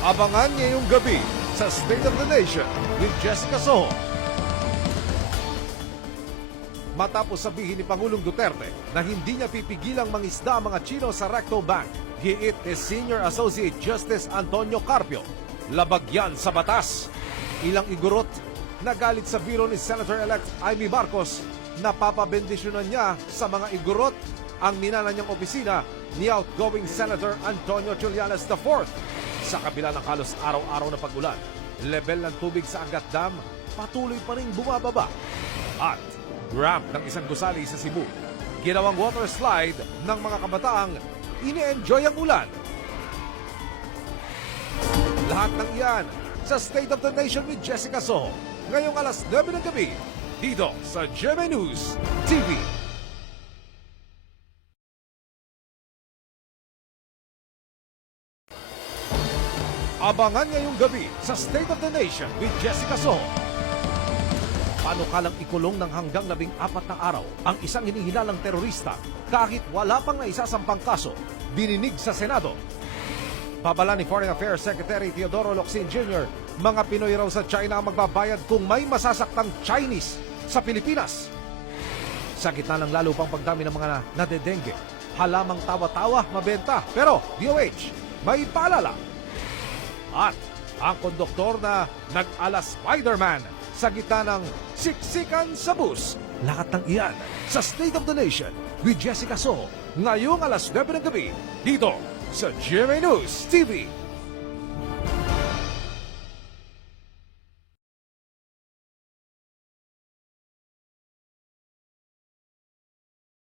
Abangan ngayong gabi sa State of the Nation with Jessica Soho. Matapos sabihin ni Pangulong Duterte na hindi niya pipigilang mangisda ang mga Chino sa Recto Bank, giit ni Senior Associate Justice Antonio Carpio, labag yan sa batas. Ilang igurot, nagalit sa biro ni Senator-elect Amy Marcos na papabendisyonan niya sa mga igurot ang minana niyang opisina ni outgoing Senator Antonio Trillanes IV. Sa kabila ng halos araw-araw na pag-ulan, level ng tubig sa Angat Dam patuloy pa rin bumababa. At ramp ng isang gusali sa Cebu, ginawang water slide ng mga kabataang ini-enjoy ang ulan. Lahat ng iyan sa State of the Nation with Jessica Soho, ngayong alas 9 ng gabi, dito sa GMA News TV. Abangan ngayong gabi sa State of the Nation with Jessica Soho. Paano kalang ikulong ng hanggang 14 na araw ang isang hinihilalang terorista kahit wala pang naisasampang kaso, bininig sa Senado. Babala ni Foreign Affairs Secretary Teodoro Locsin Jr., mga Pinoy raw sa China ang magbabayad kung may masasaktang Chinese sa Pilipinas. Sa gitna ng lalo pang pagdami ng mga nadedengge, halamang tawa-tawa mabenta, pero DOH may paalala. At ang konduktor na nag-ala Spider-Man sa gitna ng siksikan sa bus. Lahat ng iyan sa State of the Nation with Jessica Soho ngayong alas 9 ng gabi dito sa GMA News TV.